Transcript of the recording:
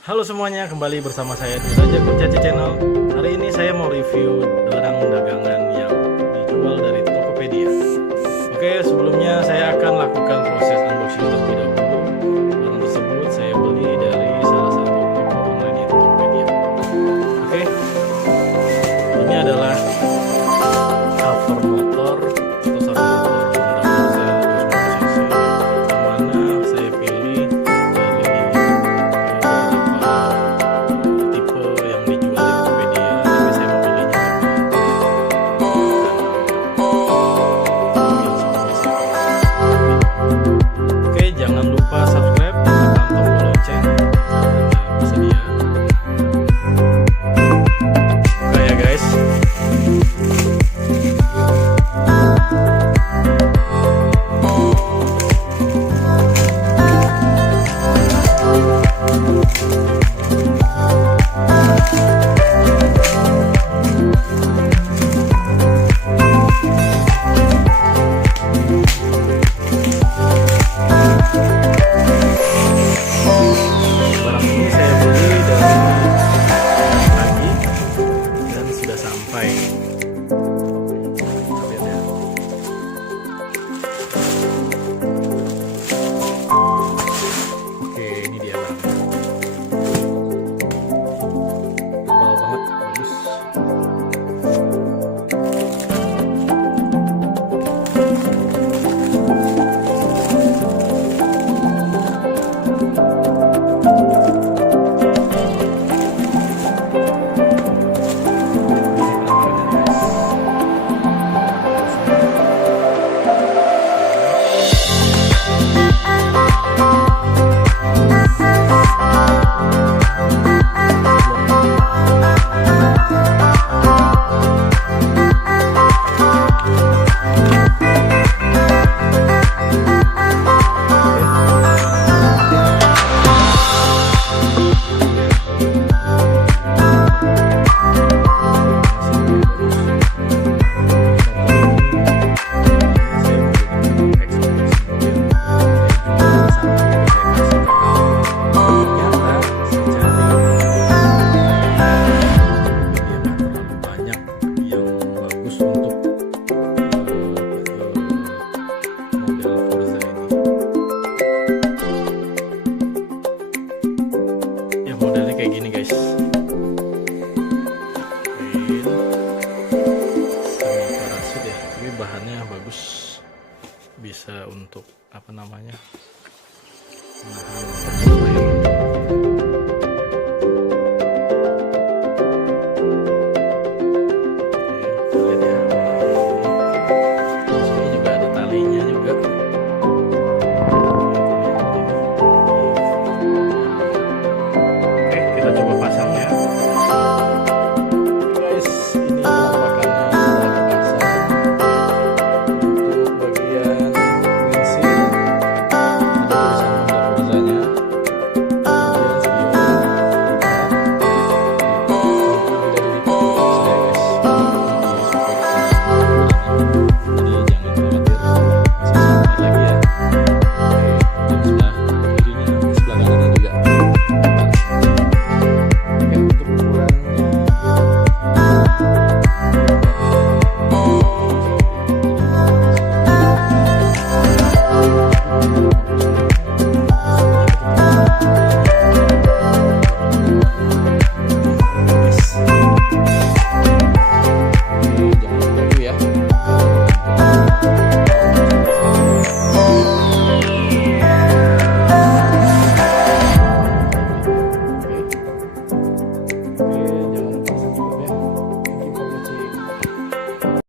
Halo semuanya, kembali bersama saya di saja Kurcaci Channel. Hari ini saya mau review barang dagangan yang dijual dari Tokopedia. Oke, sebelumnya saya akan lakukan proses unboxing terlebih dahulu. Barang tersebut saya beli dari salah satu toko online yaitu Tokopedia. Oke, ini adalah cover motor atau sarung motor Honda Forza 250 cc. Yang mana saya pilih dari beberapa tipe yang dijual di Tokopedia, tapi saya membelinya di Oke, jangan lupa subscribe, tekan tombol lonceng karena bersedia. Oke ya guys. Barang ini saya beli dari pagi dan sudah sampai. Lihat ya. Oke, ini dia barangnya. Tebal banget, bagus. Modelnya kayak gini guys, semi parasut ya, tapi bahannya bagus, bisa untuk apa namanya